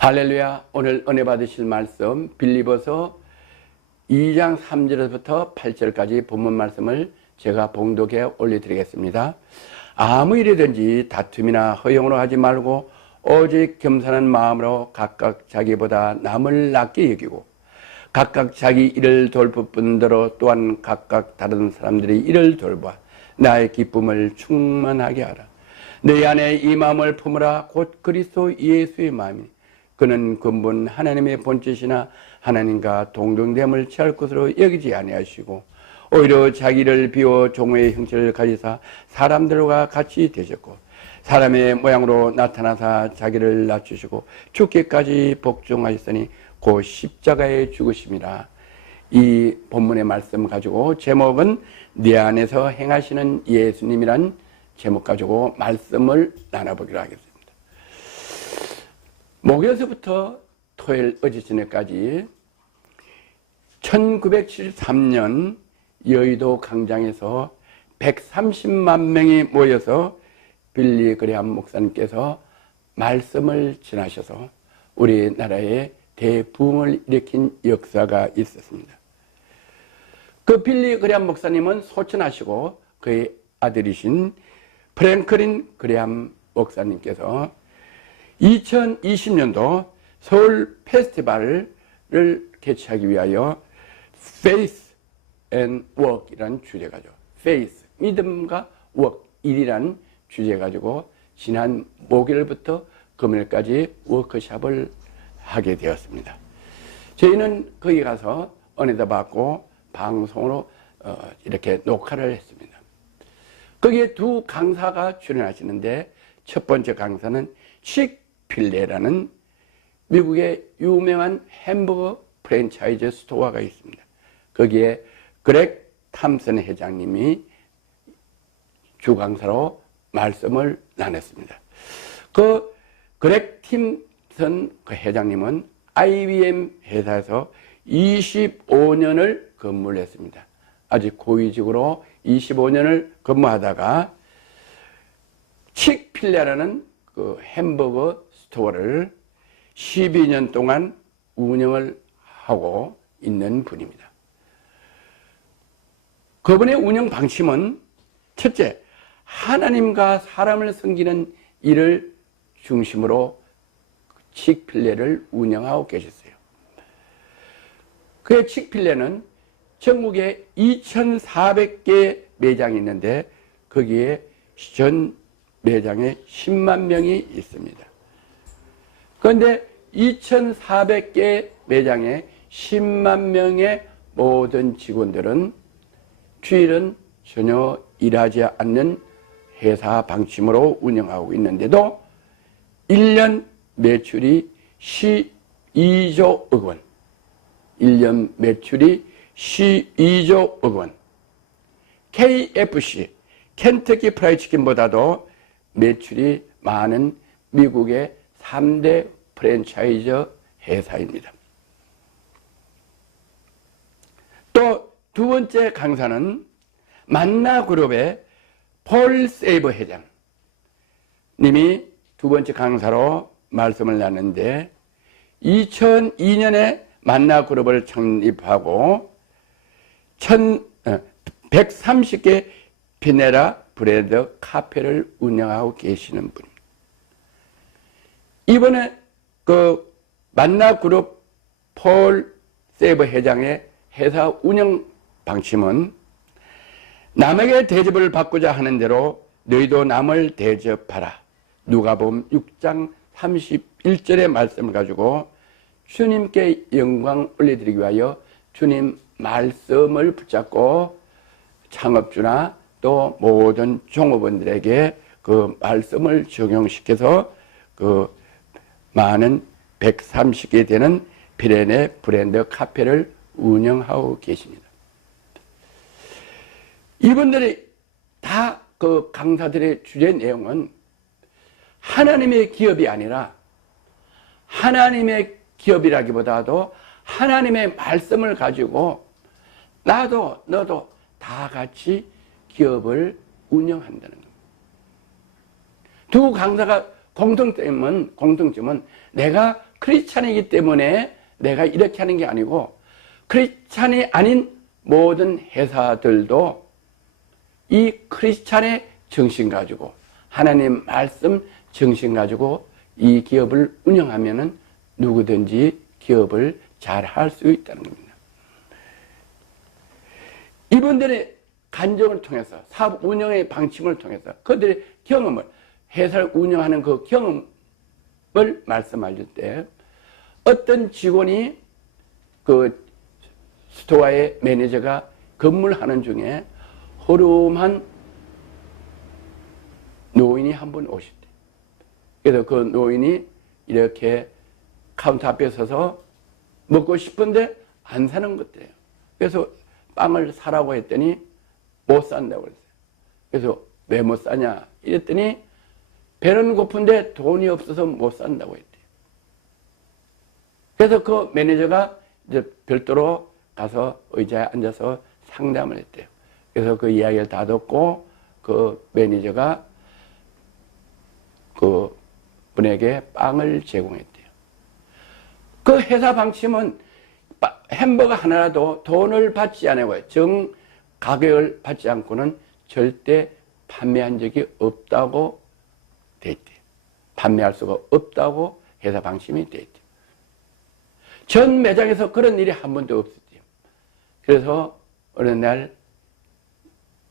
할렐루야. 오늘 은혜 받으실 말씀 빌립보서 2장 3절부터 8절까지 본문 말씀을 제가 봉독해 올려드리겠습니다. 아무 일이든지 다툼이나 허용으로 하지 말고 오직 겸손한 마음으로 각각 자기보다 남을 낫게 여기고 각각 자기 일을 돌볼 뿐더러 또한 각각 다른 사람들이 일을 돌봐 나의 기쁨을 충만하게 하라. 내 안에 이 마음을 품으라. 곧 그리스도 예수의 마음이니 그는 근본 하나님의 본뜻이나 하나님과 동등됨을 취할 것으로 여기지 아니하시고 오히려 자기를 비워 종의 형체를 가지사 사람들과 같이 되셨고 사람의 모양으로 나타나사 자기를 낮추시고 죽기까지 복종하셨으니 곧 십자가에 죽으심이라. 이 본문의 말씀 가지고 제목은 내 안에서 행하시는 예수님이란 제목 가지고 말씀을 나눠보기로 하겠습니다. 목요일서부터 토요일 어제 저녁까지 1973년 여의도 광장에서 130만 명이 모여서 빌리 그레함 목사님께서 말씀을 전하셔서 우리나라에 대부흥을 일으킨 역사가 있었습니다. 그 빌리 그레함 목사님은 소천하시고 그의 아들이신 프랭클린 그레함 목사님께서 2020년도 서울 페스티벌을 개최하기 위하여 Faith and Work이라는 주제 가지고 Faith, 믿음과 Work, 일이라는 주제 가지고 지난 목요일부터 금요일까지 워크숍을 하게 되었습니다. 저희는 거기 가서 은혜도 받고 방송으로 이렇게 녹화를 했습니다. 거기에 두 강사가 출연하시는데 첫 번째 강사는 칙필레라는 미국의 유명한 햄버거 프랜차이즈 스토어가 있습니다. 거기에 그렉 탐슨 회장님이 주강사로 말씀을 나눴습니다. 그 그렉 탐슨 그 회장님은 IBM 회사에서 25년을 근무를 했습니다. 아주 고위직으로 25년을 근무하다가 칙필레라는 그 햄버거 스토어를 12년 동안 운영을 하고 있는 분입니다. 그분의 운영 방침은 첫째, 하나님과 사람을 섬기는 일을 중심으로 칙필레를 운영하고 계셨어요. 그의 칙필레는 전국에 2,400개 매장이 있는데 거기에 전 매장에 10만 명이 있습니다. 그런데 2,400개 매장에 10만 명의 모든 직원들은 주일은 전혀 일하지 않는 회사 방침으로 운영하고 있는데도 1년 매출이 12조 원, 1년 매출이 12조 원, KFC, 켄터키 프라이드 치킨보다도 매출이 많은 미국의 3대 프랜차이즈 회사입니다. 또 두 번째 강사는 만나그룹의 폴 세이버 회장님이 두 번째 강사로 말씀을 나눴는데 2002년에 만나그룹을 창립하고 130개 피네라 브랜드 카페를 운영하고 계시는 분입니다. 이번에 그 만나그룹 폴 세이버 회장의 회사 운영 방침은 남에게 대접을 받고자 하는 대로 너희도 남을 대접하라. 누가복음 6장 31절의 말씀을 가지고 주님께 영광 올려드리기 위하여 주님 말씀을 붙잡고 창업주나 또 모든 종업원들에게 그 말씀을 적용시켜서 그 많은 130개 되는 피레네 브랜드 카페를 운영하고 계십니다. 이분들이 다 그 강사들의 주제 내용은 하나님의 기업이 아니라 하나님의 기업이라기보다도 하나님의 말씀을 가지고 나도 너도 다 같이 기업을 운영한다는 겁니다. 두 강사가 공통점은 내가 크리스찬이기 때문에 내가 이렇게 하는 게 아니고 크리스찬이 아닌 모든 회사들도 이 크리스찬의 정신 가지고 하나님 말씀 정신 가지고 이 기업을 운영하면은 누구든지 기업을 잘 할 수 있다는 겁니다. 이분들의 간증을 통해서 사업 운영의 방침을 통해서 그들의 경험을 회사를 운영하는 그 경험을 말씀하실 때 어떤 직원이 그 스토어의 매니저가 근무를 하는 중에 허름한 노인이 한 분 오셨대. 그래서 그 노인이 이렇게 카운터 앞에 서서 먹고 싶은데 안 사는 것들이에요. 그래서 빵을 사라고 했더니 못 산다고 그랬어요. 그래서 왜 못 사냐 이랬더니 배는 고픈데 돈이 없어서 못 산다고 했대요. 그래서 그 매니저가 이제 별도로 가서 의자에 앉아서 상담을 했대요. 그래서 그 이야기를 다 듣고 그 매니저가 그 분에게 빵을 제공했대요. 그 회사 방침은 햄버거 하나라도 돈을 받지 않고 정 가격을 받지 않고는 절대 판매한 적이 없다고 돼 있대요. 판매할 수가 없다고 회사 방침이 돼 있대요. 전 매장에서 그런 일이 한 번도 없었대요. 그래서 어느 날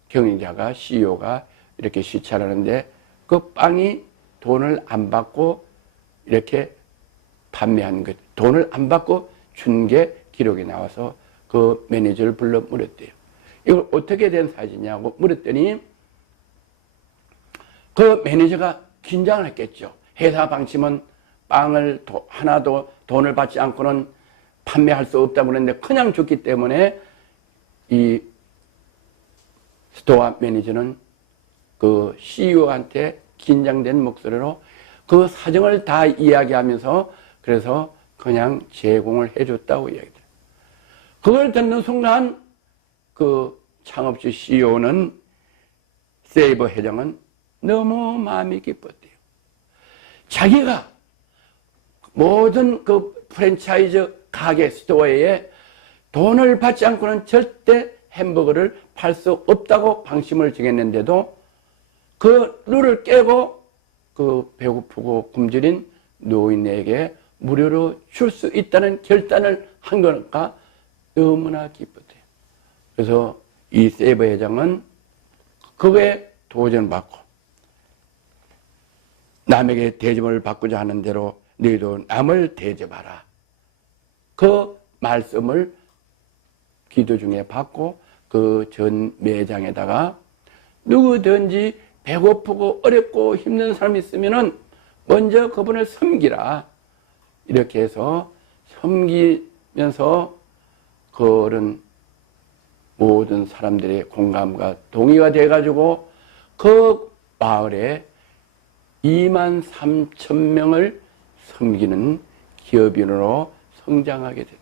경영자가 CEO가 이렇게 시찰하는데 그 빵이 돈을 안 받고 이렇게 판매한 것, 돈을 안 받고 준 게 기록이 나와서 그 매니저를 불러 물었대요. 이걸 어떻게 된 사실이냐고 물었더니 그 매니저가 긴장을 했겠죠. 회사 방침은 빵을 하나도 돈을 받지 않고는 판매할 수 없다고 그랬는데 그냥 줬기 때문에 이 스토어 매니저는 그 CEO한테 긴장된 목소리로 그 사정을 다 이야기하면서 그래서 그냥 제공을 해줬다고 이야기해요. 그걸 듣는 순간 그 창업주 CEO는 세이버 회장은 너무 마음이 기뻤대요. 자기가 모든 그 프랜차이즈 가게 스토어에 돈을 받지 않고는 절대 햄버거를 팔 수 없다고 방침을 정했는데도 그 룰을 깨고 그 배고프고 굶주린 노인에게 무료로 줄 수 있다는 결단을 한 거니까 너무나 기뻤대요. 그래서 이 세이버 회장은 그거에 도전받고 남에게 대접을 받고자 하는 대로 너희도 남을 대접하라. 그 말씀을 기도 중에 받고 그 전 매장에다가 누구든지 배고프고 어렵고 힘든 사람이 있으면은 먼저 그분을 섬기라. 이렇게 해서 섬기면서 그런 모든 사람들의 공감과 동의가 돼가지고 그 마을에 23,000명을 섬기는 기업인으로 성장하게 됐다.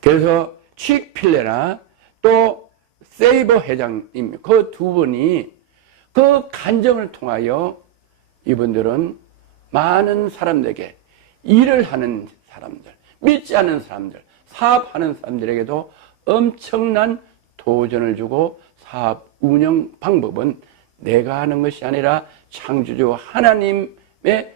그래서 칙필레나 또 세이버 회장님 그 두 분이 그 간증을 통하여 이분들은 많은 사람들에게 일을 하는 사람들, 믿지 않는 사람들, 사업하는 사람들에게도 엄청난 도전을 주고 사업 운영 방법은 내가 하는 것이 아니라 창조주 하나님의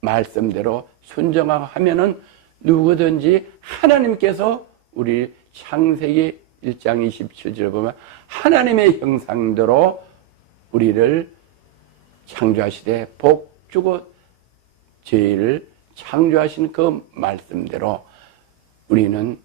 말씀대로 순종하고 하면은 누구든지 하나님께서 우리 창세기 1장 27절을 보면 하나님의 형상대로 우리를 창조하시되 복 주고 죄를 창조하신 그 말씀대로 우리는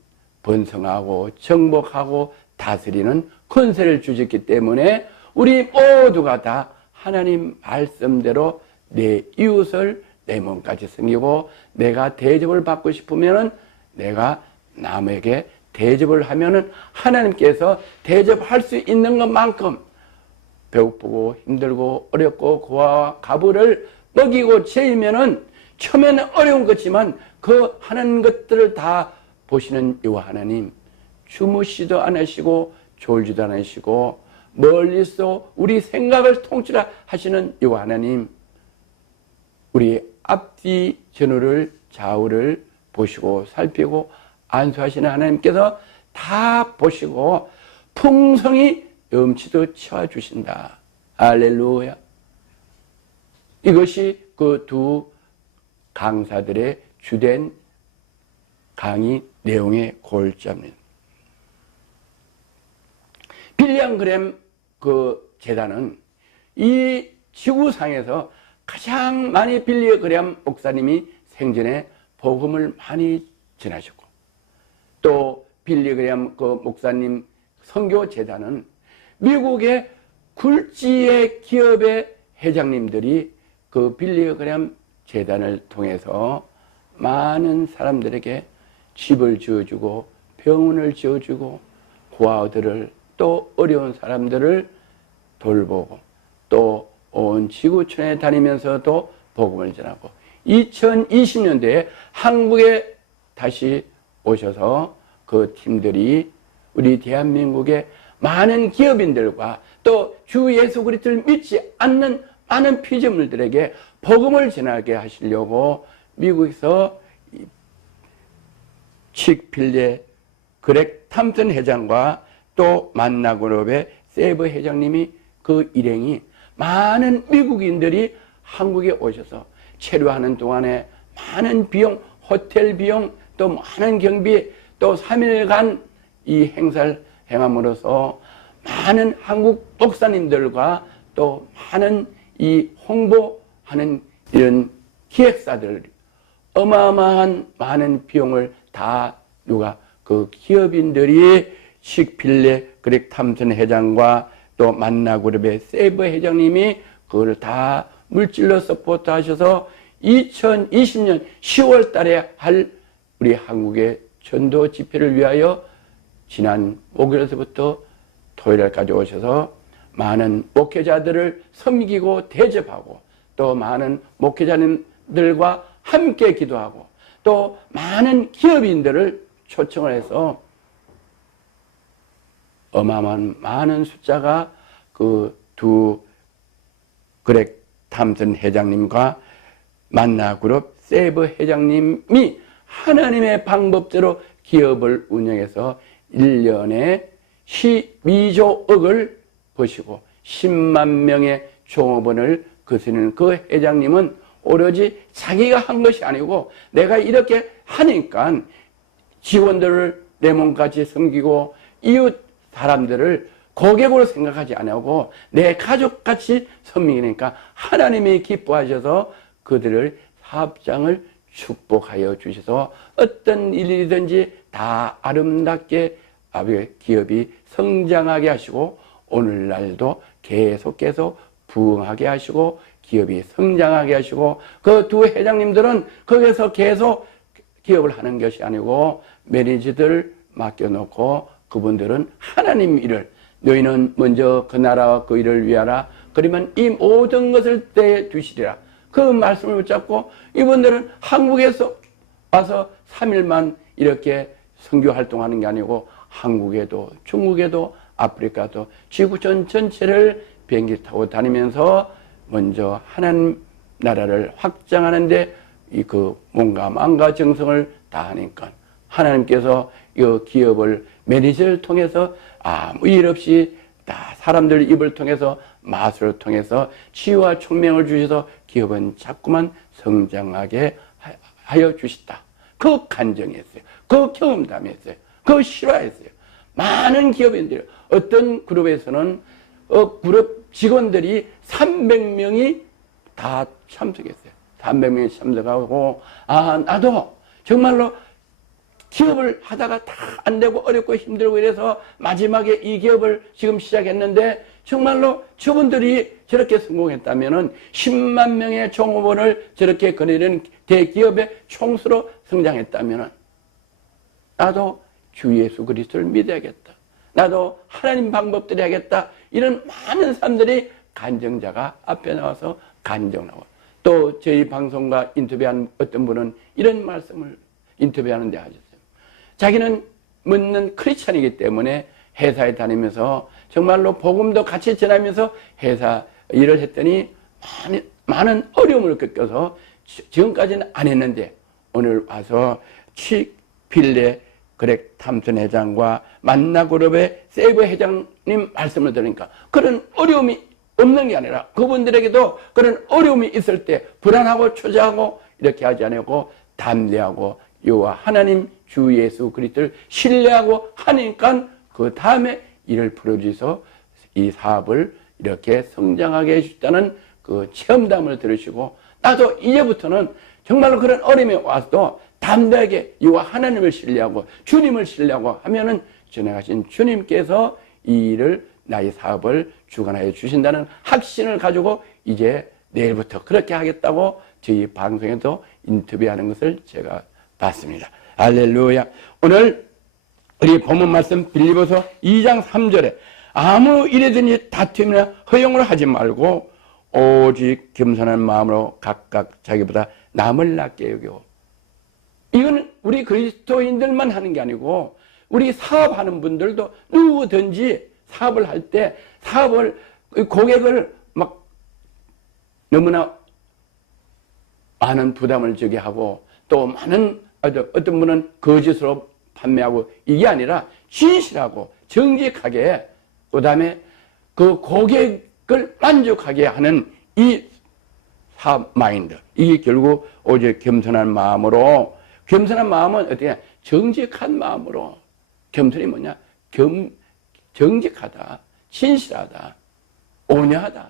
번성하고 정복하고 다스리는 권세를 주셨기 때문에 우리 모두가 다 하나님 말씀대로 내 이웃을 내 몸까지 섬기고 내가 대접을 받고 싶으면은 내가 남에게 대접을 하면은 하나님께서 대접할 수 있는 것만큼 배고프고 힘들고 어렵고 고아와 가부를 먹이고 채이면은 처음에는 어려운 것이지만 그 하는 것들을 다 보시는 이 하나님 주무시도 않으시고 졸지도 않으시고 멀리서 우리 생각을 통치하시는 이 하나님 우리 앞뒤 전후를 좌우를 보시고 살피고 안수하시는 하나님께서 다 보시고 풍성히 염치도 채워주신다. 할렐루야. 이것이 그 두 강사들의 주된 강의 내용의 골자입니다. 빌리엄 그램 그 재단은 이 지구상에서 가장 많이 빌리 그램 목사님이 생전에 복음을 많이 전하셨고, 또 빌리 그램 그 목사님 선교 재단은 미국의 굴지의 기업의 회장님들이 그 빌리 그램 재단을 통해서 많은 사람들에게 집을 지어주고 병원을 지어주고 고아들을 또 어려운 사람들을 돌보고 또 온 지구촌에 다니면서도 복음을 전하고 2020년대에 한국에 다시 오셔서 그 팀들이 우리 대한민국의 많은 기업인들과 또 주 예수 그리스도를 믿지 않는 많은 피조물들에게 복음을 전하게 하시려고 미국에서 칙필레 그렉 탐슨 회장과 또 만나그룹의 세이브 회장님이 그 일행이 많은 미국인들이 한국에 오셔서 체류하는 동안에 많은 비용, 호텔 비용, 또 많은 경비, 또 3일간 이 행사를 행함으로써 많은 한국 목사님들과 또 많은 이 홍보하는 이런 기획사들 어마어마한 많은 비용을 다 누가 그 기업인들이 식필레 그렉 탐슨 회장과 또 만나그룹의 세이브 회장님이 그걸 다 물질로 서포트 하셔서 2020년 10월 달에 할 우리 한국의 전도 집회를 위하여 지난 목요일에서부터 토요일까지 오셔서 많은 목회자들을 섬기고 대접하고 또 많은 목회자님들과 함께 기도하고 또 많은 기업인들을 초청을 해서 어마어마한 많은 숫자가 그 두 그렉 탐슨 회장님과 만나그룹 세이브 회장님이 하나님의 방법대로 기업을 운영해서 1년에 12조억을 버시고 10만 명의 종업원을 거스르는 그 회장님은 오로지 자기가 한 것이 아니고 내가 이렇게 하니까 직원들을 내 몸같이 섬기고 이웃 사람들을 고객으로 생각하지 않고 내 가족같이 섬기니까 하나님이 기뻐하셔서 그들을 사업장을 축복하여 주셔서 어떤 일이든지 다 아름답게 기업이 성장하게 하시고 오늘날도 계속 부흥하게 하시고 기업이 성장하게 하시고 그 두 회장님들은 거기서 계속 기업을 하는 것이 아니고 매니저들 맡겨놓고 그분들은 하나님 일을 너희는 먼저 그 나라와 그 일을 위하라 그러면 이 모든 것을 떼 두시리라 그 말씀을 붙잡고 이분들은 한국에서 와서 3일만 이렇게 선교 활동하는 게 아니고 한국에도 중국에도 아프리카도 지구촌 전체를 비행기 타고 다니면서 먼저 하나님 나라를 확장하는데 그 뭔가 마음과 정성을 다하니까 하나님께서 이 기업을 매니저를 통해서 아무 일 없이 다 사람들 입을 통해서 마술을 통해서 치유와 총명을 주셔서 기업은 자꾸만 성장하게 하여 주시다. 그 간정했어요. 그 경험담이 했어요. 그 실화했어요. 많은 기업인들이 어떤 그룹에서는 그룹 직원들이 300명이 다 참석했어요. 300명이 참석하고 나도 정말로 기업을 하다가 다 안 되고 어렵고 힘들고 이래서 마지막에 이 기업을 지금 시작했는데 정말로 저분들이 저렇게 성공했다면은 10만 명의 종업원을 저렇게 거느리는 대기업의 총수로 성장했다면은 나도 주 예수 그리스도를 믿어야겠다. 나도 하나님 방법대로 해야겠다. 이런 많은 사람들이 간증자가 앞에 나와서 간증하고 또 저희 방송과 인터뷰한 어떤 분은 이런 말씀을 인터뷰하는데 하셨어요. 자기는 묻는 크리스찬이기 때문에 회사에 다니면서 정말로 복음도 같이 전하면서 회사 일을 했더니 많은 어려움을 겪어서 지금까지는 안 했는데 오늘 와서 칙필레 그렉 탐슨 회장과 만나그룹의 세이브 회장님 말씀을 들으니까 그런 어려움이 없는 게 아니라 그분들에게도 그런 어려움이 있을 때 불안하고 초조하고 이렇게 하지 않고 담대하고 여호와 하나님 주 예수 그리스도를 신뢰하고 하니까 그 다음에 이를 풀어주셔서 이 사업을 이렇게 성장하게 해주셨다는 그 체험담을 들으시고 나도 이제부터는 정말로 그런 어려움이 와서도 담대하게 여호와 하나님을 신뢰하고 주님을 신뢰하고 하면은 전에 가신 주님께서 이 일을 나의 사업을 주관하여 주신다는 확신을 가지고 이제 내일부터 그렇게 하겠다고 저희 방송에서 인터뷰하는 것을 제가 봤습니다. 할렐루야. 오늘 우리 본문 말씀 빌립보서 2장 3절에 아무 일이든지 다툼이나 허용을 하지 말고 오직 겸손한 마음으로 각각 자기보다 남을 낮게 여기고, 이건 우리 그리스도인들만 하는 게 아니고 우리 사업하는 분들도 누구든지 사업을 할 때 고객을 막 너무나 많은 부담을 주게 하고 또 많은 어떤 분은 거짓으로 판매하고 이게 아니라 진실하고 정직하게 그 다음에 그 고객을 만족하게 하는 이 사업 마인드, 이게 결국 오직 겸손한 마음으로, 겸손한 마음은 어떻게 정직한 마음으로, 겸손이 뭐냐 정직하다, 진실하다, 온유하다,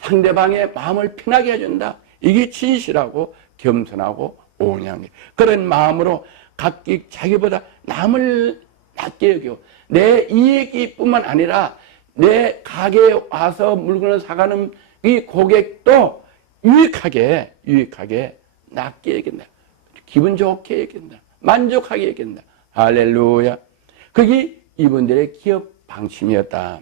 상대방의 마음을 편하게 해준다, 이게 진실하고 겸손하고 온유한 게, 그런 마음으로 각기 자기보다 남을 낮게 여기고 내 이익뿐만 아니라 내 가게에 와서 물건을 사가는 이 고객도 유익하게 낮게 여긴다, 기분 좋게 여긴다, 만족하게 여긴다. 할렐루야. 그게 이분들의 기업 방침이었다.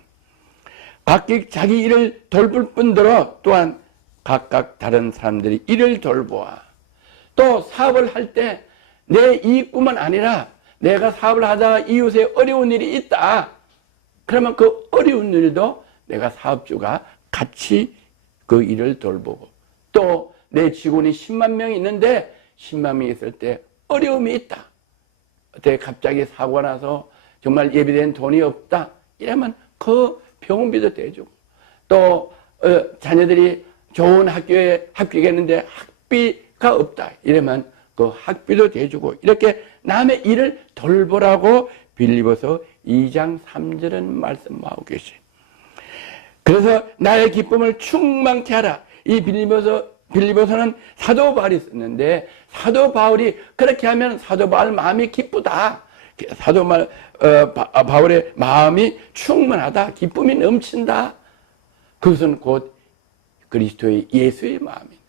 각기 자기 일을 돌볼 뿐더러 또한 각각 다른 사람들이 일을 돌보아 또 사업을 할 때 내 이익뿐만 아니라 내가 사업을 하다가 이웃에 어려운 일이 있다. 그러면 그 어려운 일도 내가 사업주가 같이 그 일을 돌보고, 또 내 직원이 10만 명이 있는데 10만 명이 있을 때 어려움이 있다. 어떻게 갑자기 사고가 나서 정말 예비된 돈이 없다. 이러면 그 병원비도 대주고, 또 자녀들이 좋은 학교에 합격했는데 학비가 없다. 이러면 그 학비도 대주고, 이렇게 남의 일을 돌보라고 빌립보서 2장 3절은 말씀하고 계세요. 그래서 나의 기쁨을 충만케 하라. 이 빌립보서는 사도 바울이 썼는데 사도 바울이 그렇게 하면 사도 바울 마음이 기쁘다. 사도 바울의 마음이 충만하다. 기쁨이 넘친다. 그것은 곧 그리스도의 예수의 마음입니다.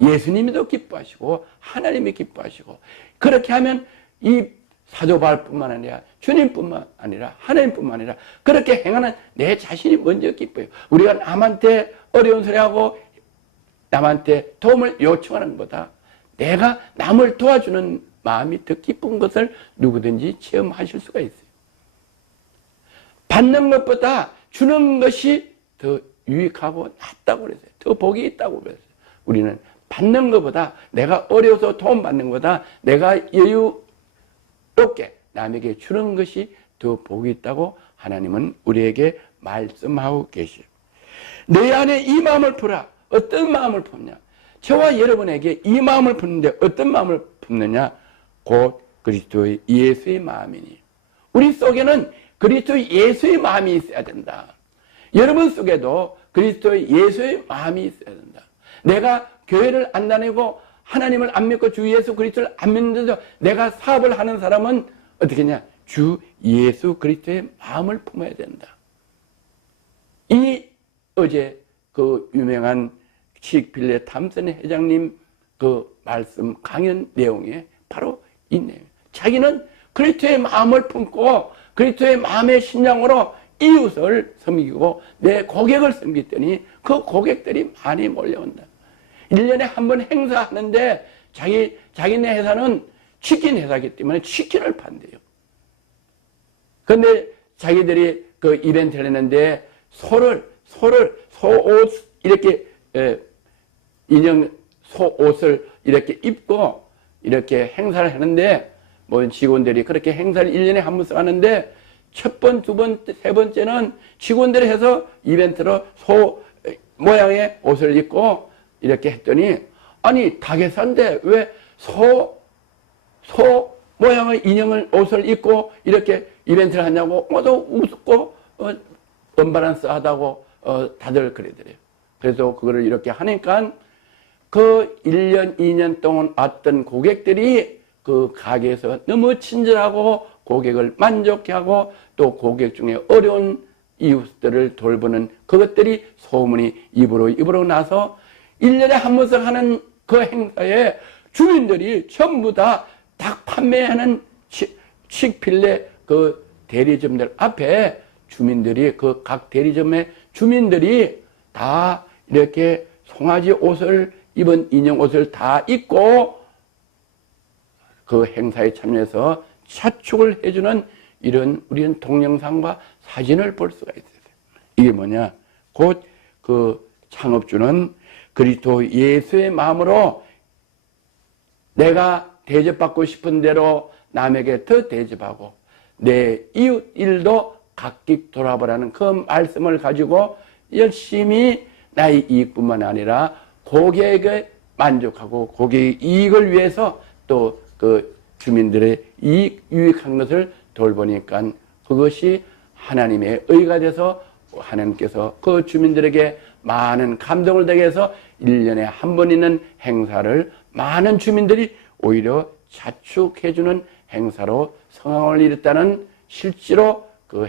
예수님도 기뻐하시고 하나님이 기뻐하시고, 그렇게 하면 이 사도 바울뿐만 아니라 주님뿐만 아니라 하나님뿐만 아니라 그렇게 행하는 내 자신이 먼저 기뻐요. 우리가 남한테 어려운 소리하고 남한테 도움을 요청하는 것보다 내가 남을 도와주는 마음이 더 기쁜 것을 누구든지 체험하실 수가 있어요. 받는 것보다 주는 것이 더 유익하고 낫다고 그랬어요. 더 복이 있다고 그랬어요. 우리는 받는 것보다, 내가 어려워서 도움 받는 것보다 내가 여유롭게 남에게 주는 것이 더 복이 있다고 하나님은 우리에게 말씀하고 계시오. 내 안에 이 마음을 품으라. 어떤 마음을 품냐? 저와 여러분에게 이 마음을 품는데 어떤 마음을 품느냐? 곧 그리스도의 예수의 마음이니. 우리 속에는 그리스도의 예수의 마음이 있어야 된다. 여러분 속에도 그리스도의 예수의 마음이 있어야 된다. 내가 교회를 안 다니고 하나님을 안 믿고 주 예수 그리스도를 안 믿는데도 내가 사업을 하는 사람은 어떻게 했냐? 주 예수 그리스도의 마음을 품어야 된다. 이 어제 그 유명한 칙필레 탐슨 회장님 그 말씀 강연 내용에 바로 이 내용. 자기는 그리스도의 마음을 품고 그리스도의 마음의 심령으로 이웃을 섬기고 내 고객을 섬기더니 그 고객들이 많이 몰려온다. 1년에 한 번 행사하는데 자기네 회사는 치킨 회사이기 때문에 치킨을 판대요. 그런데 자기들이 그 이벤트를 했는데 소옷 이렇게 인형 소 옷을 이렇게 입고 이렇게 행사를 하는데, 뭐 직원들이 그렇게 행사를 1년에 한 번씩 하는데, 첫 번, 두 번, 세 번째는 직원들이 해서 이벤트로 소 모양의 옷을 입고 이렇게 했더니, 아니, 닭에서인데 왜 소 모양의 인형을 옷을 입고 이렇게 이벤트를 하냐고 모두 웃고 언밸런스 하다고 다들 그러더래요. 그래서 그거를 이렇게 하니까 그 1년, 2년 동안 왔던 고객들이 그 가게에서 너무 친절하고 고객을 만족해 하고 또 고객 중에 어려운 이웃들을 돌보는 그것들이 소문이 입으로 나서 1년에 한 번씩 하는 그 행사에 주민들이 전부 다 닭 판매하는 칙필레 그 대리점들 앞에 주민들이 그 각 대리점의 주민들이 다 이렇게 송아지 옷을 입은 인형 옷을 다 입고 그 행사에 참여해서 차축을 해주는 이런 우리는 동영상과 사진을 볼 수가 있어요. 이게 뭐냐? 곧 그 창업주는 그리스도 예수의 마음으로 내가 대접받고 싶은 대로 남에게 더 대접하고 내 이웃 일도 각기 돌아보라는 그 말씀을 가지고 열심히 나의 이익뿐만 아니라 고객에게 만족하고 고객의 이익을 위해서 또 그 주민들의 유익한 것을 돌보니까 그것이 하나님의 의가 돼서 하나님께서 그 주민들에게 많은 감동을 되게 해서 1년에 한 번 있는 행사를 많은 주민들이 오히려 자축해주는 행사로 성황을 이뤘다는 실제로 그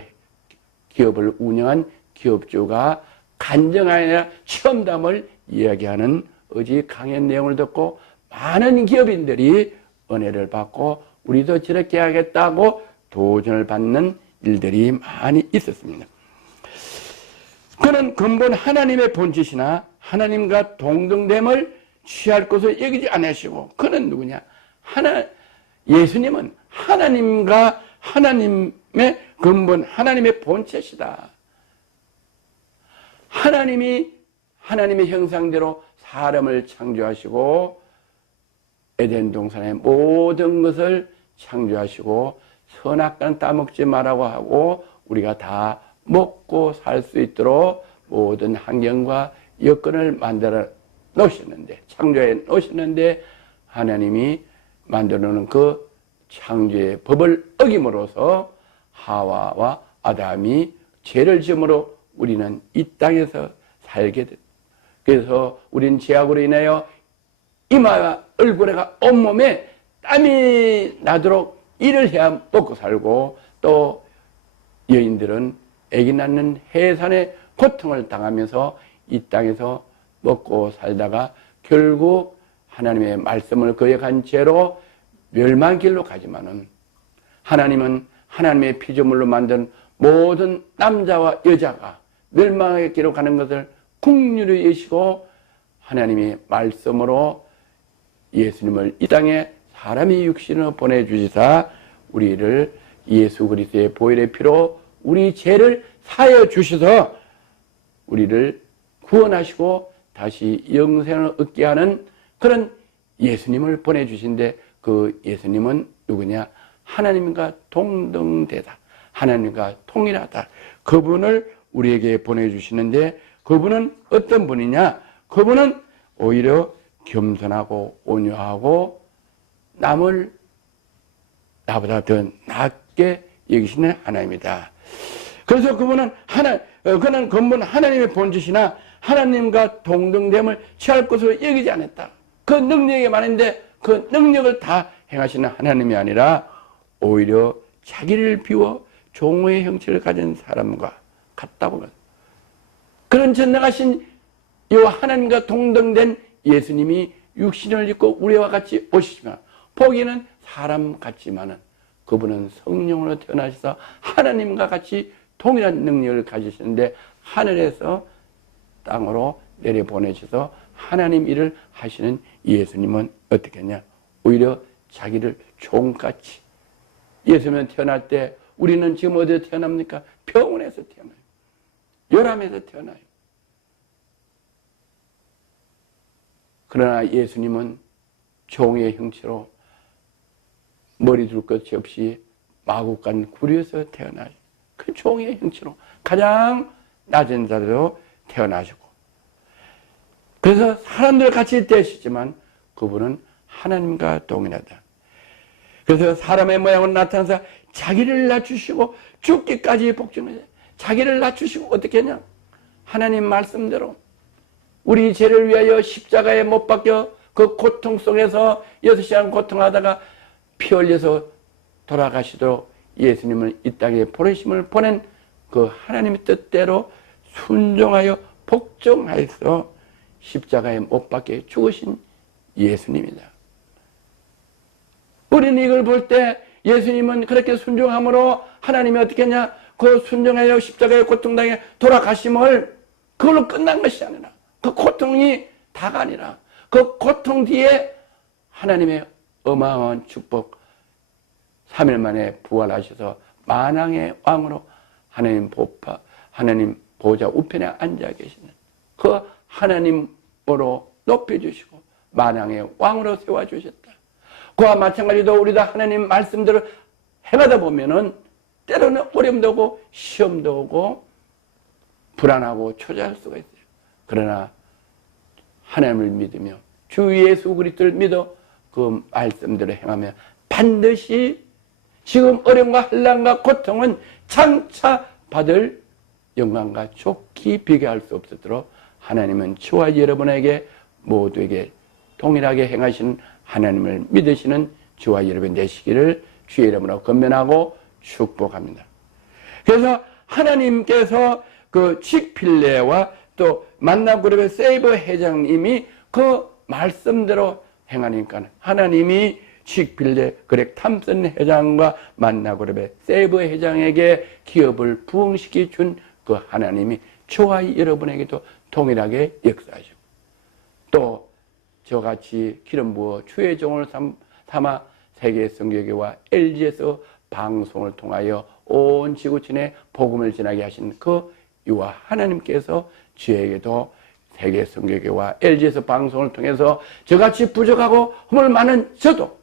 기업을 운영한 기업주가 간증이 아니라 체험담을 이야기하는 어지 강연 내용을 듣고 많은 기업인들이 은혜를 받고 우리도 저렇게 하겠다고 도전을 받는 일들이 많이 있었습니다. 그는 근본 하나님의 본짓이나 하나님과 동등됨을 취할 것을 여기지 않으시고 그는 누구냐? 예수님은 하나님과 하나님의 근본 하나님의 본체시다. 하나님이 하나님의 형상대로 사람을 창조하시고 에덴 동산의 모든 것을 창조하시고 선악과는 따먹지 말라고 하고 우리가 다 먹고 살 수 있도록 모든 환경과 여건을 만들어 놓으셨는데 창조해 놓으셨는데 하나님이 만들어 놓은 그 창조의 법을 어김으로써 하와와 아담이 죄를 지음으로 우리는 이 땅에서 살게 됐다. 그래서 우리는 죄악으로 인하여 이마와 얼굴에가 온몸에 땀이 나도록 일을 해야 먹고 살고 또 여인들은 아기 낳는 해산의 고통을 당하면서 이 땅에서 먹고 살다가 결국 하나님의 말씀을 거역한 채로 멸망길로 가지만은 하나님은 하나님의 피조물로 만든 모든 남자와 여자가 멸망의 길로 가는 것을 긍휼히 여시고 하나님의 말씀으로 예수님을 이 땅에 사람의 육신으로 보내주시사 우리를 예수 그리스도의 보혈의 피로 우리 죄를 사하여 주셔서 우리를 구원하시고 다시 영생을 얻게 하는 그런 예수님을 보내주신데 그 예수님은 누구냐? 하나님과 동등되다. 하나님과 통일하다. 그분을 우리에게 보내주시는데 그분은 어떤 분이냐? 그분은 오히려 겸손하고 온유하고 남을 나보다 더 낫게 여기시는 하나님이다. 그래서 그분은 그는 근본 하나님의 본짓이나 하나님과 동등됨을 취할 것으로 여기지 않았다. 그 능력이 많은데 그 능력을 다 행하시는 하나님이 아니라 오히려 자기를 비워 종의 형체를 가진 사람과 같다고 말합니다. 그런 전능하신 이 하나님과 동등된 예수님이 육신을 입고 우리와 같이 오시지만 보기에는 사람 같지만은 그분은 성령으로 태어나셔서 하나님과 같이 동일한 능력을 가지시는데 하늘에서 땅으로 내려보내셔서 하나님 일을 하시는 예수님은 어떻게 했냐? 오히려 자기를 종같이 예수님은 태어날 때 우리는 지금 어디서 태어납니까? 병원에서 태어나요. 요람에서 태어나요. 그러나 예수님은 종의 형체로 머리 둘 것이 없이 마구간 구리에서 태어나시고 그 종의 형체로 가장 낮은 자리로 태어나시고 그래서 사람들 같이 되시지만 그분은 하나님과 동일하다. 그래서 사람의 모양으로 나타나서 자기를 낮추시고 죽기까지 복종하세요. 자기를 낮추시고 어떻게 했냐? 하나님 말씀대로 우리 죄를 위하여 십자가에 못 박혀 그 고통 속에서 6시간 고통하다가 피 흘려서 돌아가시도록 예수님을 이 땅에 보내심을 보낸 그 하나님의 뜻대로 순종하여 복종하여서 십자가에 못 박혀 죽으신 예수님이다. 우리는 이걸 볼 때 예수님은 그렇게 순종함으로 하나님이 어떻게 했냐? 그 순종하여 십자가의 고통당에 돌아가심을 그걸로 끝난 것이 아니라 그 고통이 다가 아니라 그 고통 뒤에 하나님의 어마어마한 축복 3일 만에 부활하셔서 만왕의 왕으로 하나님 보좌 우편에 앉아 계시는 그 하나님으로 높여주시고 만왕의 왕으로 세워주셨다. 그와 마찬가지로 우리도 하나님 말씀대로 행하다 보면은 때로는 어려움도 오고 시험도 오고 불안하고 초조할 수가 있어요. 그러나 하나님을 믿으며 주 예수 그리스도를 믿어 그 말씀대로 행하며 반드시 지금 어려움과 환난과 고통은 장차 받을 영광과 좋게 비교할 수 없도록 하나님은 저와 여러분에게 모두에게 동일하게 행하시는 하나님을 믿으시는 저와 여러분 되시기를 주의 이름으로 권면하고 축복합니다. 그래서 하나님께서 그 칙필레와 또 만나그룹의 세이버 회장님이 그 말씀대로 행하니까 하나님이 칙필레 그렉 탐슨 회장과 만나그룹의 세이버 회장에게 기업을 부흥시켜 준 그 하나님이 저와 여러분에게도 동일하게 역사하시고 또 저같이 기름 부어 주의 종을 삼아 세계 선교회와 LG에서 방송을 통하여 온 지구촌에 복음을 전하게 하신 그 이와 하나님께서 저에게도 세계 선교회와 LG에서 방송을 통해서 저같이 부족하고 허물 많은 저도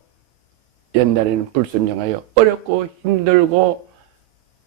옛날에는 불순종하여 어렵고 힘들고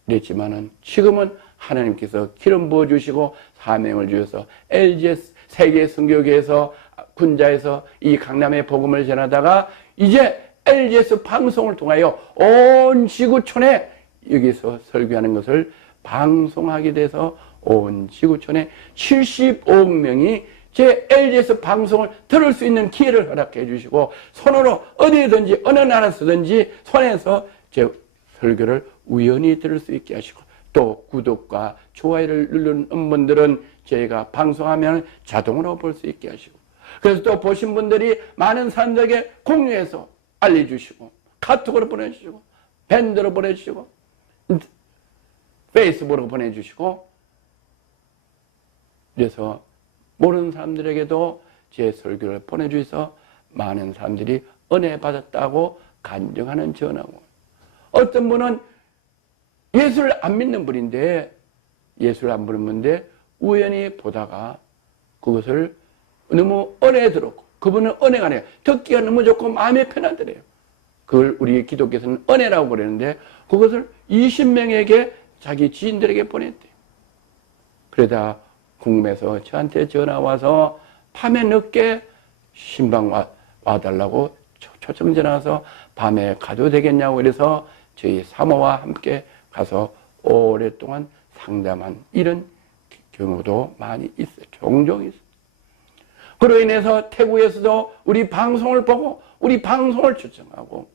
그랬지만은 지금은 하나님께서 기름 부어주시고 사명을 주셔서 LG에서 세계 선교회에서 군자에서 이 강남의 복음을 전하다가 이제 LG에서 방송을 통하여 온 지구촌에 여기서 설교하는 것을 방송하게 돼서 온 지구촌에 75억 명이 제 LG에서 방송을 들을 수 있는 기회를 허락해 주시고 손으로 어디든지 어느 나라에서든지 손에서 제 설교를 우연히 들을 수 있게 하시고 또 구독과 좋아요를 누르는 분들은 저희가 방송하면 자동으로 볼 수 있게 하시고 그래서 또 보신 분들이 많은 사람들에게 공유해서 알려주시고 카톡으로 보내주시고 밴드로 보내주시고 페이스북으로 보내주시고 그래서 모르는 사람들에게도 제 설교를 보내주셔서 많은 사람들이 은혜 받았다고 간증하는 전하고 어떤 분은 예수를 안 믿는 분인데 예수를 안 믿는 분인데 우연히 보다가 그것을 너무 은혜 들었고 그분은 은혜가 아니에요. 듣기가 너무 좋고 마음이 편하더래요. 그걸 우리 기독교에서는 은혜라고 그러는데 그것을 20명에게 자기 지인들에게 보냈대요. 그러다 궁금해서 저한테 전화 와서 밤에 늦게 신방 와달라고 초청 전화 와서 밤에 가도 되겠냐고 그래서 저희 사모와 함께 가서 오랫동안 상담한 이런 경우도 많이 있어요. 종종 있어요. 그로 인해서 태국에서도 우리 방송을 보고 우리 방송을 추천하고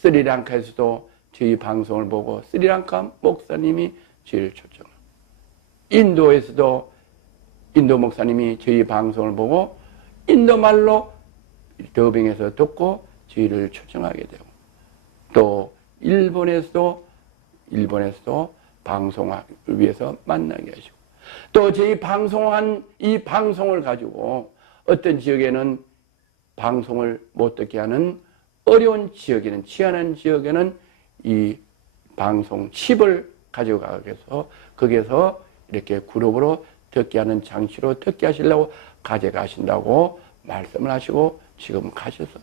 스리랑카에서도 저희 방송을 보고 스리랑카 목사님이 저희를 초청하고 인도에서도 인도 목사님이 저희 방송을 보고 인도말로 더빙해서 듣고 저희를 초청하게 되고 또 일본에서도 방송을 위해서 만나게 하시고 또 저희 방송한 이 방송을 가지고 어떤 지역에는 방송을 못 듣게 하는 어려운 지역에는 취하는 지역에는 이 방송 칩을 가져가서 거기에서 이렇게 그룹으로 듣게 하는 장치로 듣게 하시려고 가져가신다고 말씀을 하시고 지금 가셔서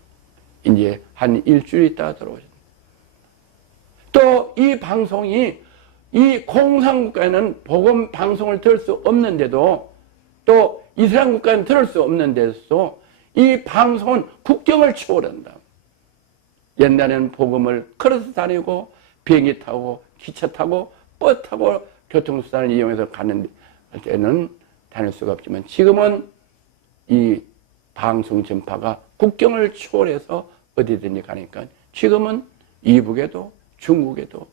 이제 한 일주일 있다가 들어오셨습니다. 또 이 방송이 이 공산국가에는 복음 방송을 들을 수 없는데도 또 이슬람 국가는 들을 수 없는데도 이 방송은 국경을 초월한다. 옛날에는 복음을 걸어서 다니고 비행기 타고 기차 타고 버스 타고 교통수단을 이용해서 가는 때는 다닐 수가 없지만 지금은 이 방송 전파가 국경을 초월해서 어디든지 가니까 지금은 이북에도 중국에도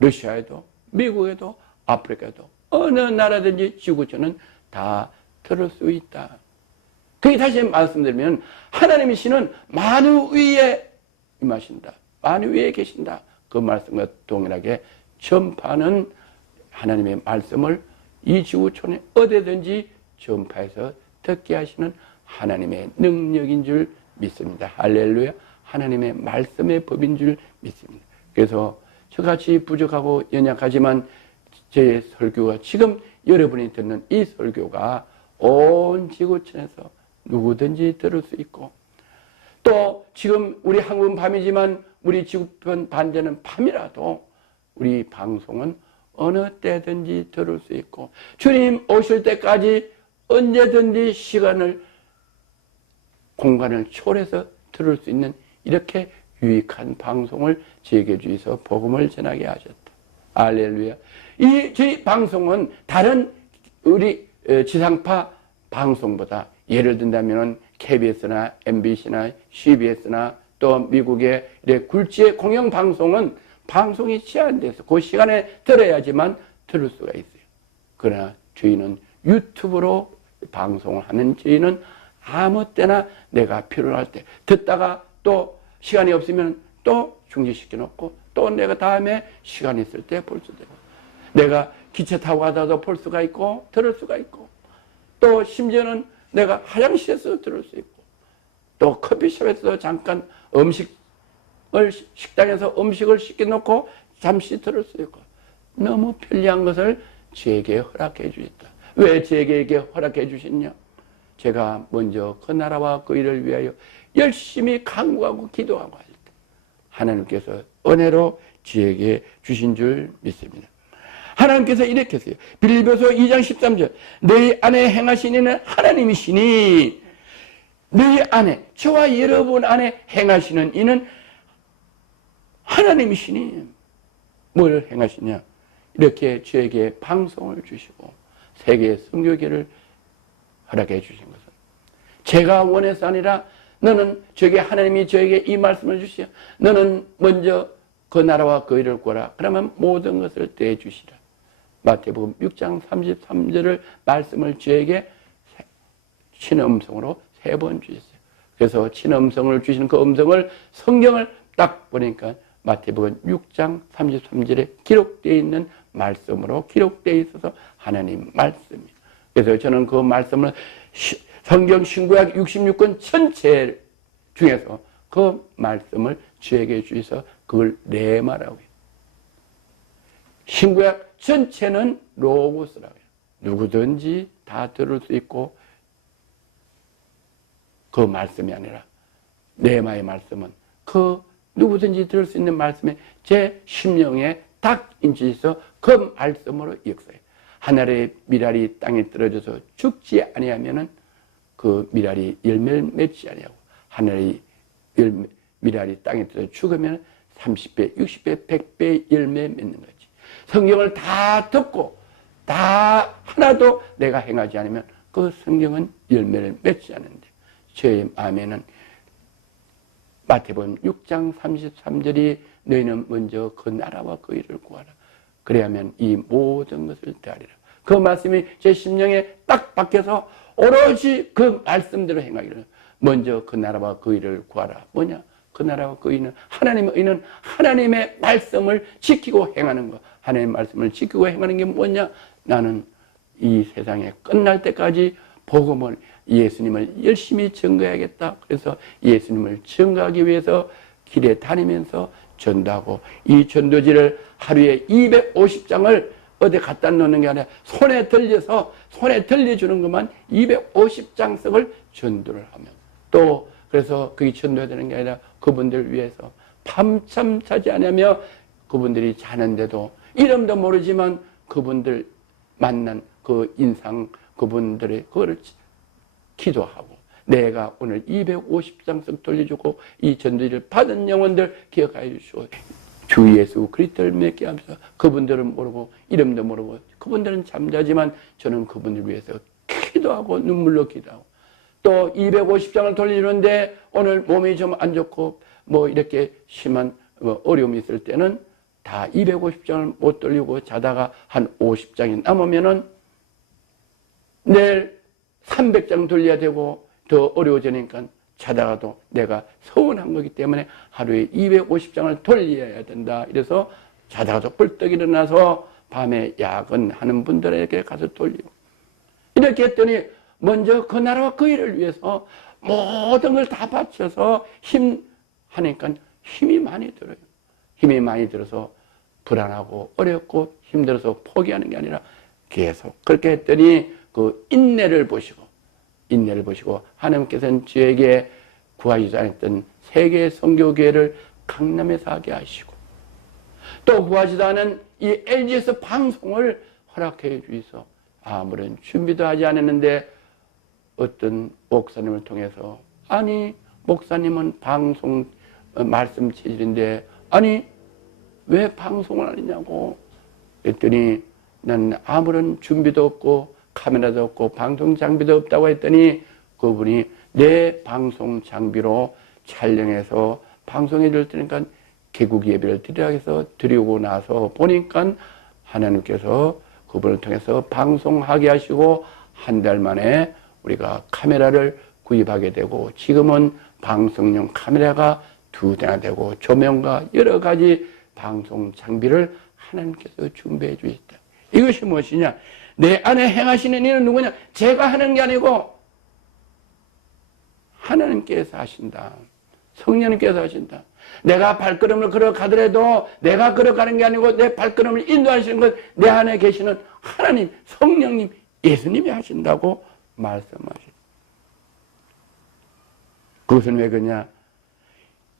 러시아에도 미국에도 아프리카에도 어느 나라든지 지구촌은 다 들을 수 있다. 그게 다시 말씀드리면 하나님의 신은 만유 위에 임하신다. 만유 위에 계신다. 그 말씀과 동일하게 전파하는 하나님의 말씀을 이 지구촌에 어디든지 전파해서 듣게 하시는 하나님의 능력인 줄 믿습니다. 할렐루야. 하나님의 말씀의 법인 줄 믿습니다. 그래서 저같이 부족하고 연약하지만 제 설교가 지금 여러분이 듣는 이 설교가 온 지구촌에서 누구든지 들을 수 있고 또 지금 우리 한국은 밤이지만 우리 지구촌 반대는 밤이라도 우리 방송은 어느 때든지 들을 수 있고 주님 오실 때까지 언제든지 시간을 공간을 초월해서 들을 수 있는 이렇게 유익한 방송을 저에게 주셔서 복음을 전하게 하셨다. 할렐루야. 저희 방송은 다른 우리 지상파 방송보다 예를 든다면 KBS나 MBC나 CBS나 또 미국의 굴지의 공영방송은 방송이 제한돼서 그 시간에 들어야지만 들을 수가 있어요. 그러나 저희는 유튜브로 방송을 하는 저희는 아무 때나 내가 필요할 때 듣다가 또 시간이 없으면 또 중지시켜 놓고 또 내가 다음에 시간 있을 때 볼 수도 있고 내가 기차 타고 가다도 볼 수가 있고 들을 수가 있고 또 심지어는 내가 화장실에서 들을 수 있고 또 커피숍에서 잠깐 식당에서 음식을 시켜놓고 잠시 들을 수 있고 너무 편리한 것을 저에게 허락해 주셨다. 왜 저에게 허락해 주셨냐? 제가 먼저 그 나라와 그 일을 위하여 열심히 간구하고 기도하고 할 때 하나님께서 은혜로 저에게 주신 줄 믿습니다. 하나님께서 이렇게 했어요. 빌립보서 2장 13절 너희 안에 행하신 이는 하나님이시니 너희 안에 저와 여러분 안에 행하시는 이는 하나님이시니 뭘 행하시냐? 이렇게 저에게 방송을 주시고 세계 선교계를 허락해 주신 것은 제가 원해서 아니라 너는 저에게 하나님이 저에게 이 말씀을 주시오. 너는 먼저 그 나라와 그 일을 구하라. 그러면 모든 것을 대해 주시라. 마태복음 6장 33절을 말씀을 저에게 친음성으로 3번 주셨어요. 그래서 친음성을 주시는 그 음성을 성경을 딱 보니까 마태복음 6장 33절에 기록되어 있는 말씀으로 기록되어 있어서 하나님 말씀이에요. 그래서 저는 그 말씀을 성경 신구약 66권 전체 중에서 그 말씀을 저에게 주셔서 그걸 레마라고 해요. 신구약 전체는 로고스라고 해요. 누구든지 다 들을 수 있고 그 말씀이 아니라 레마의 말씀은 그 누구든지 들을 수 있는 말씀에 제 심령에 딱 인치해서 그 말씀으로 역사해요. 하늘의 미랄이 땅에 떨어져서 죽지 아니하면은 그 미랄이 열매를 맺지 아니하고 하늘의 미랄이 땅에 떨어져 죽으면 30배, 60배, 100배 열매 맺는 거지. 성경을 다 듣고 다 하나도 내가 행하지 않으면 그 성경은 열매를 맺지 않는데 저의 마음에는 마태복음 6장 33절이 너희는 먼저 그 나라와 그 일을 구하라. 그래야면 이 모든 것을 더하리라. 그 말씀이 제 심령에 딱 박혀서 오로지 그 말씀대로 행하기를 먼저 그 나라와 그 일을 구하라. 뭐냐? 그 나라와 그 일은 하나님의 의는 하나님의 말씀을 지키고 행하는 것. 하나님의 말씀을 지키고 행하는 게 뭐냐? 나는 이 세상에 끝날 때까지 복음을 예수님을 열심히 증거해야겠다. 그래서 예수님을 증거하기 위해서 길에 다니면서 전도하고 이 전도지를 하루에 250장을 어디 갖다 놓는 게 아니라 손에 들려주는 것만 250장씩을 전도를 하면 또 그래서 그게 전도해야 되는 게 아니라 그분들 위해서 밤참 자지 않으며 그분들이 자는데도 이름도 모르지만 그분들 만난 그 인상 그분들의 그거를 기도하고 내가 오늘 250장씩 돌려주고 이 전도를 받은 영혼들 기억하여 주시고 주 예수 그리스도를 맺게 하면서 그분들은 모르고 이름도 모르고 그분들은 잠자지만 저는 그분들 위해서 기도하고 눈물로 기도하고 또 250장을 돌리는데 오늘 몸이 좀 안 좋고 뭐 이렇게 심한 어려움이 있을 때는 다 250장을 못 돌리고 자다가 한 50장이 남으면은 내일 300장 돌려야 되고 더 어려워지니까 자다가도 내가 서운한 거기 때문에 하루에 250장을 돌려야 된다. 이래서 자다가도 벌떡 일어나서 밤에 야근하는 분들에게 가서 돌리고 이렇게 했더니 먼저 그 나라와 그 일을 위해서 모든 걸 다 바쳐서 힘하니까 힘이 많이 들어요. 힘이 많이 들어서 불안하고 어렵고 힘들어서 포기하는 게 아니라 계속 그렇게 했더니 그 인내를 보시고 하나님께서는 저에게 구하지도 않았던 세계 선교교회를 강남에서 하게 하시고 또 구하지도 않은 이 LG에서 방송을 허락해 주셔서 아무런 준비도 하지 않았는데 어떤 목사님을 통해서 아니 목사님은 방송 말씀 체질인데 아니 왜 방송을 안 했냐고 했더니 난 아무런 준비도 없고 카메라도 없고 방송 장비도 없다고 했더니 그분이 내 방송 장비로 촬영해서 방송해 줄 테니까 개국 예배를 드리라 해서 드리고 나서 보니까 하나님께서 그분을 통해서 방송하게 하시고 한 달 만에 우리가 카메라를 구입하게 되고 지금은 방송용 카메라가 2대나 되고 조명과 여러 가지 방송 장비를 하나님께서 준비해 주셨다. 이것이 무엇이냐? 내 안에 행하시는 이는 누구냐? 제가 하는 게 아니고 하나님께서 하신다. 성령님께서 하신다. 내가 발걸음을 걸어가더라도 내가 걸어가는 게 아니고 내 발걸음을 인도하시는 것 내 안에 계시는 하나님, 성령님, 예수님이 하신다고 말씀하십니다. 그것은 왜 그러냐?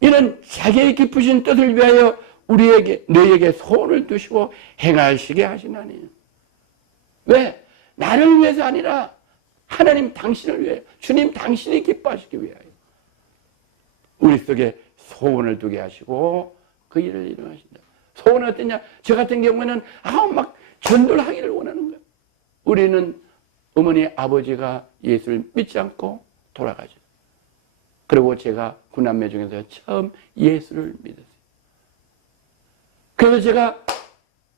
이는 자기의 깊으신 뜻을 위하여 우리에게 너희에게 소원을 두시고 행하시게 하시나니. 왜? 나를 위해서 아니라 하나님 당신을 위하여 주님 당신이 기뻐하시기 위하여 우리 속에 소원을 두게 하시고 그 일을 일어나신다. 소원은 어떠냐? 저 같은 경우에는 막 전도를 하기를 원하는 거예요. 우리는 어머니 아버지가 예수를 믿지 않고 돌아가죠. 그리고 제가 구남매 중에서 처음 예수를 믿었어요. 그래서 제가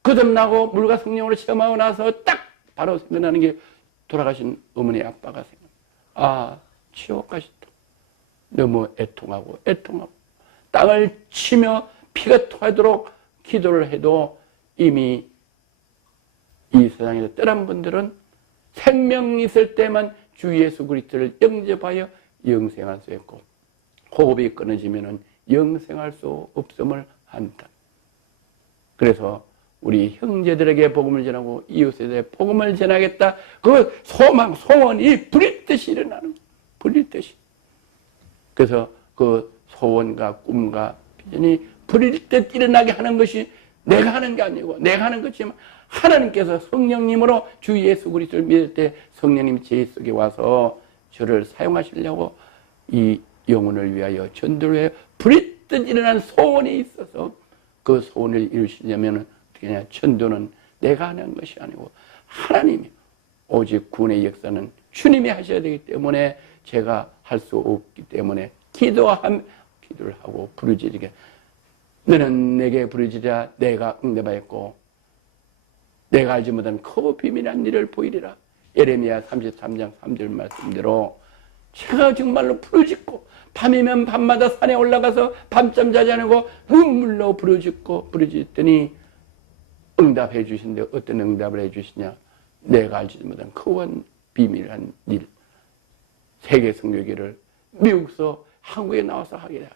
거듭나고 물과 성령으로 체험하고 나서 딱 바로 생각나는 게 돌아가신 어머니 아빠가 생각나요. 아, 지옥 가셨다. 너무 애통하고 땅을 치며 피가 토하도록 기도를 해도 이미 이 세상에서 떠난 분들은 생명이 있을 때만 주 예수 그리스도를 영접하여 영생할 수 있고 호흡이 끊어지면 영생할 수 없음을 한다. 그래서 우리 형제들에게 복음을 전하고 이웃에 복음을 전하겠다. 그 소망, 소원이 부릿듯이 일어나는 거예요. 부릿듯이. 그래서 그 소원과 꿈과 비전이 부릿듯 일어나게 하는 것이 내가 하는 게 아니고 내가 하는 것이지만 하나님께서 성령님으로 주 예수 그리스도를 믿을 때 성령님이 제 속에 와서 저를 사용하시려고 이 영혼을 위하여 전도를 위하여 부릿듯 일어난 소원이 있어서 그 소원을 이루시려면 어떻게 하냐? 전도는 내가 하는 것이 아니고 하나님이 오직 구원의 역사는 주님이 하셔야 되기 때문에 제가 할 수 없기 때문에 기도를 하고 부르짖게 너는 내게 부르짖으라 내가 응답하였고 내가 알지 못한 그 비밀한 일을 보이리라. 예레미야 33장 3절 말씀대로 제가 정말로 부르짖고 밤이면 밤마다 산에 올라가서 밤잠 자지 않고 눈물로 부르짖더니 응답해 주신데 어떤 응답을 해 주시냐? 내가 알지 못한 그 비밀한 일 세계 선교기를 미국서 한국에 나와서 하게 하죠.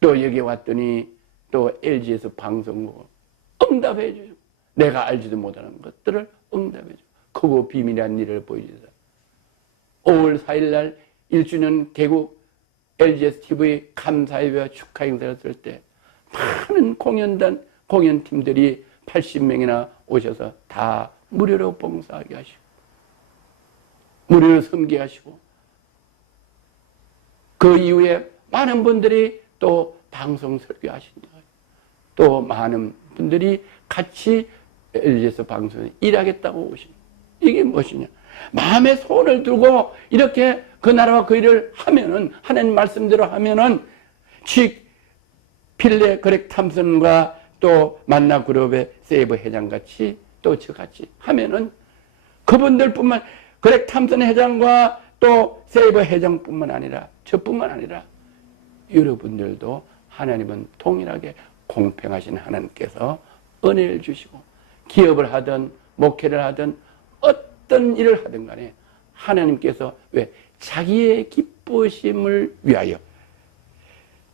또 여기 왔더니 또 LG에서 방송국 응답해 주죠. 내가 알지도 못하는 것들을 응답해 줘. 크고 비밀한 일을 보여주다. 5월 4일 날 1주년 개국 LGS TV 감사예배와 축하 행사를 했을 때 많은 공연팀들이 80명이나 오셔서 다 무료로 봉사하게 하시고 무료로 섬기게 하시고 그 이후에 많은 분들이 또 방송 설교하신다. 또 많은 분들이 같이 LGS 방송에 일하겠다고 오십니다. 이게 무엇이냐? 마음에 소원을 두고 이렇게 그 나라와 그 일을 하면은, 하나님 말씀대로 하면은, 필레 그렉 탐슨과 또 만나 그룹의 세이버 회장같이 또 저같이 하면은 그분들뿐만, 그렉 탐슨 회장과 또 세이버 회장뿐만 아니라 저뿐만 아니라 여러분들도 하나님은 동일하게 공평하신 하나님께서 은혜를 주시고 기업을 하든 목회를 하든 어떤 일을 하든 간에 하나님께서 왜? 자기의 기쁘심을 위하여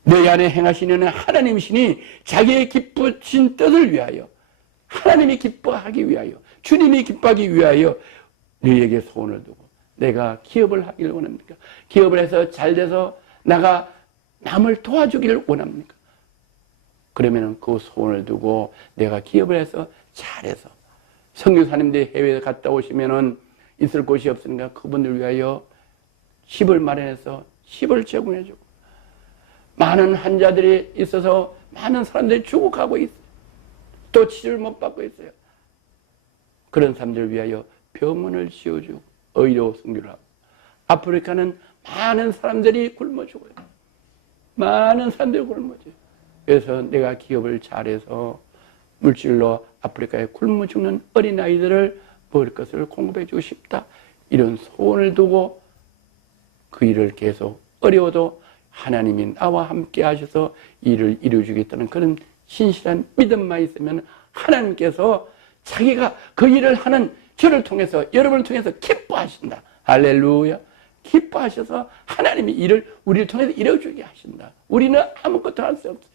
너희 안에 행하시는 하나님이시니 자기의 기쁘신 뜻을 위하여 하나님이 기뻐하기 위하여 주님이 기뻐하기 위하여 너희에게 소원을 두고 내가 기업을 하기를 원합니까? 기업을 해서 잘 돼서 나가 남을 도와주기를 원합니까? 그러면 그 소원을 두고 내가 기업을 해서 잘해서 선교사님들이 해외에 갔다 오시면은 있을 곳이 없으니까 그분들 위하여 집을 마련해서 집을 제공해주고 많은 환자들이 있어서 많은 사람들이 죽어가고 있어요. 또 치료를 못 받고 있어요. 그런 사람들을 위하여 병원을 지어주고 의료 선교를 하고 아프리카는 많은 사람들이 굶어 죽어요. 많은 사람들이 굶어 죽어요. 그래서 내가 기업을 잘해서 물질로 아프리카에 굶어 죽는 어린아이들을 먹을 것을 공급해 주고 싶다. 이런 소원을 두고 그 일을 계속 어려워도 하나님이 나와 함께 하셔서 일을 이루어주겠다는 그런 신실한 믿음만 있으면 하나님께서 자기가 그 일을 하는 저를 통해서 여러분을 통해서 기뻐하신다. 할렐루야. 기뻐하셔서 하나님이 일을 우리를 통해서 이루어주게 하신다. 우리는 아무것도 할 수 없어요.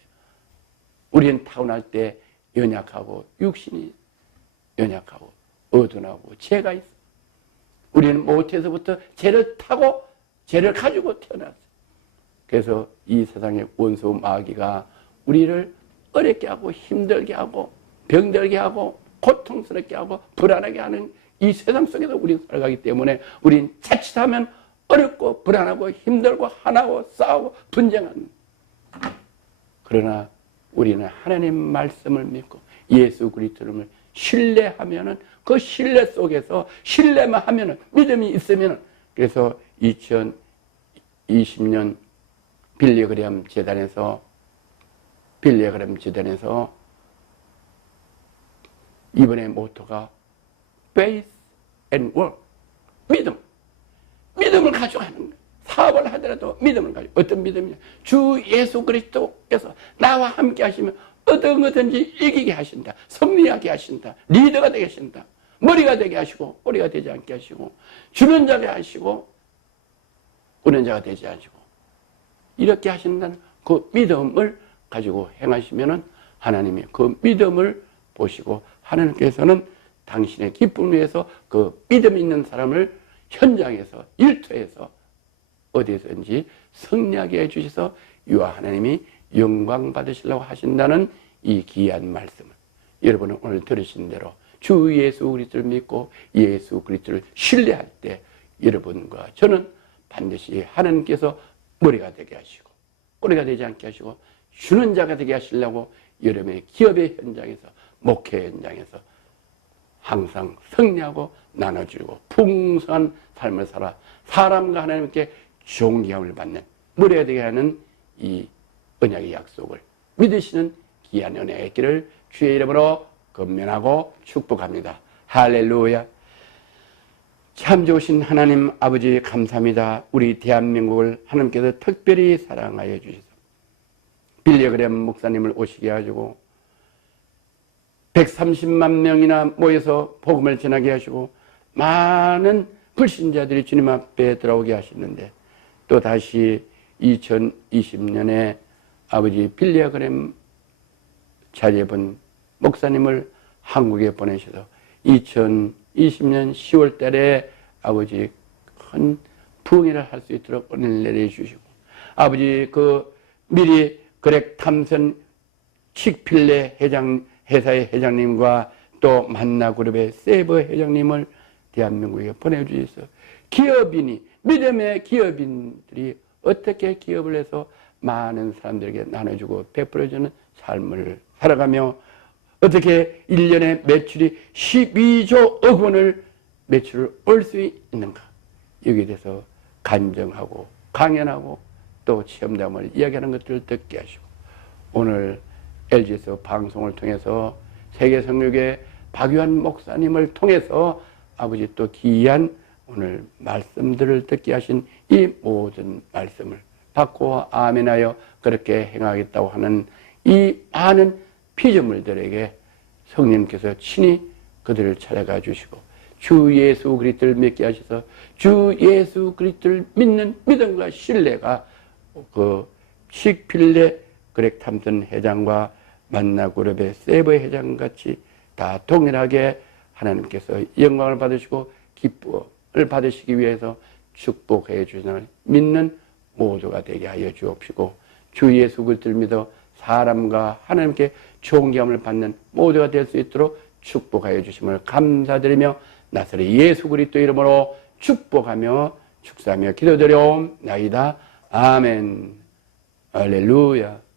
우리는 타고날 때 연약하고 육신이 연약하고 어둔하고 죄가 있어. 우리는 모태에서부터 죄를 타고 죄를 가지고 태어났어요. 그래서 이 세상의 원수 마귀가 우리를 어렵게 하고 힘들게 하고 병들게 하고 고통스럽게 하고 불안하게 하는 이 세상 속에서 우리는 살아가기 때문에 우리는 자칫하면 어렵고 불안하고 힘들고 하나고 싸우고 분쟁하는. 그러나 우리는 하나님 말씀을 믿고 예수 그리스도를 신뢰하면은 그 신뢰 속에서 신뢰만 하면은 믿음이 있으면은 그래서 2020년 빌리그램 재단에서 이번에 모토가 Faith and Work, 믿음을 가지고 하는 거예요. 사업을 하더라도 믿음을 가지고. 어떤 믿음이냐? 주 예수 그리스도께서 나와 함께 하시면 어떤 것든지 이기게 하신다. 승리하게 하신다. 리더가 되게 하신다. 머리가 되게 하시고 꼬리가 되지 않게 하시고 주는 자가 하시고 꾸는 자가 되지 않으시고 이렇게 하신다는 그 믿음을 가지고 행하시면은 하나님이 그 믿음을 보시고 하나님께서는 당신의 기쁨을 위해서 그 믿음 있는 사람을 현장에서 일터에서 어디에서든지 승리하게 해주셔서 이와 하나님이 영광 받으시려고 하신다는 이 귀한 말씀을 여러분은 오늘 들으신 대로 주 예수 그리스도를 믿고 예수 그리스도를 신뢰할 때 여러분과 저는 반드시 하나님께서 머리가 되게 하시고 꼬리가 되지 않게 하시고 주는 자가 되게 하시려고 여러분의 기업의 현장에서 목회 현장에서 항상 승리하고 나눠주고 풍성한 삶을 살아 사람과 하나님께 존경을 받는 머리가 되게 하는 이 언약의 약속을 믿으시는 귀한 은혜의 길을 주의 이름으로 건면하고 축복합니다. 할렐루야. 참 좋으신 하나님 아버지 감사합니다. 우리 대한민국을 하나님께서 특별히 사랑하여 주셔서 빌리그램 목사님을 오시게 해가지고 130만 명이나 모여서 복음을 전하게 하시고 많은 불신자들이 주님 앞에 들어오게 하시는데 또 다시 2020년에 아버지 빌리그램 자제분 목사님을 한국에 보내셔서 2020년 10월 달에 아버지 큰 부흥회를 할 수 있도록 은혜를 내려주시고, 아버지 그 미리 그렉 탐슨 칙필레 회사의 회장님과 또 만나그룹의 세버 회장님을 대한민국에 보내주셔서 기업인이, 믿음의 기업인들이 어떻게 기업을 해서 많은 사람들에게 나눠주고 베풀어주는 삶을 살아가며 어떻게 1년에 매출이 12조억 원을 매출을 올 수 있는가, 여기에 대해서 간증하고 강연하고 또 체험담을 이야기하는 것들을 듣게 하시고, 오늘 LG에서 방송을 통해서 세계성육의 박유한 목사님을 통해서 아버지 또 귀한 오늘 말씀들을 듣게 하신 이 모든 말씀을 받고 아멘하여 그렇게 행하겠다고 하는 이 많은 피조물들에게 성령님께서 친히 그들을 찾아가 주시고 주 예수 그리스도를 믿게 하셔서 주 예수 그리스도를 믿는 믿음과 신뢰가 그 식필레 그렉 탐슨 회장과 만나그룹의 세버 회장같이 다 동일하게 하나님께서 영광을 받으시고 기쁨을 받으시기 위해서 축복해 주시는 믿는 모두가 되게 하여 주옵시고, 주 예수 그리스도를 믿어 사람과 하나님께 존경을 받는 모두가 될 수 있도록 축복하여 주심을 감사드리며 나사렛 예수 그리스도 이름으로 축복하며 축사하며 기도드려옵나이다. 아멘. 할렐루야.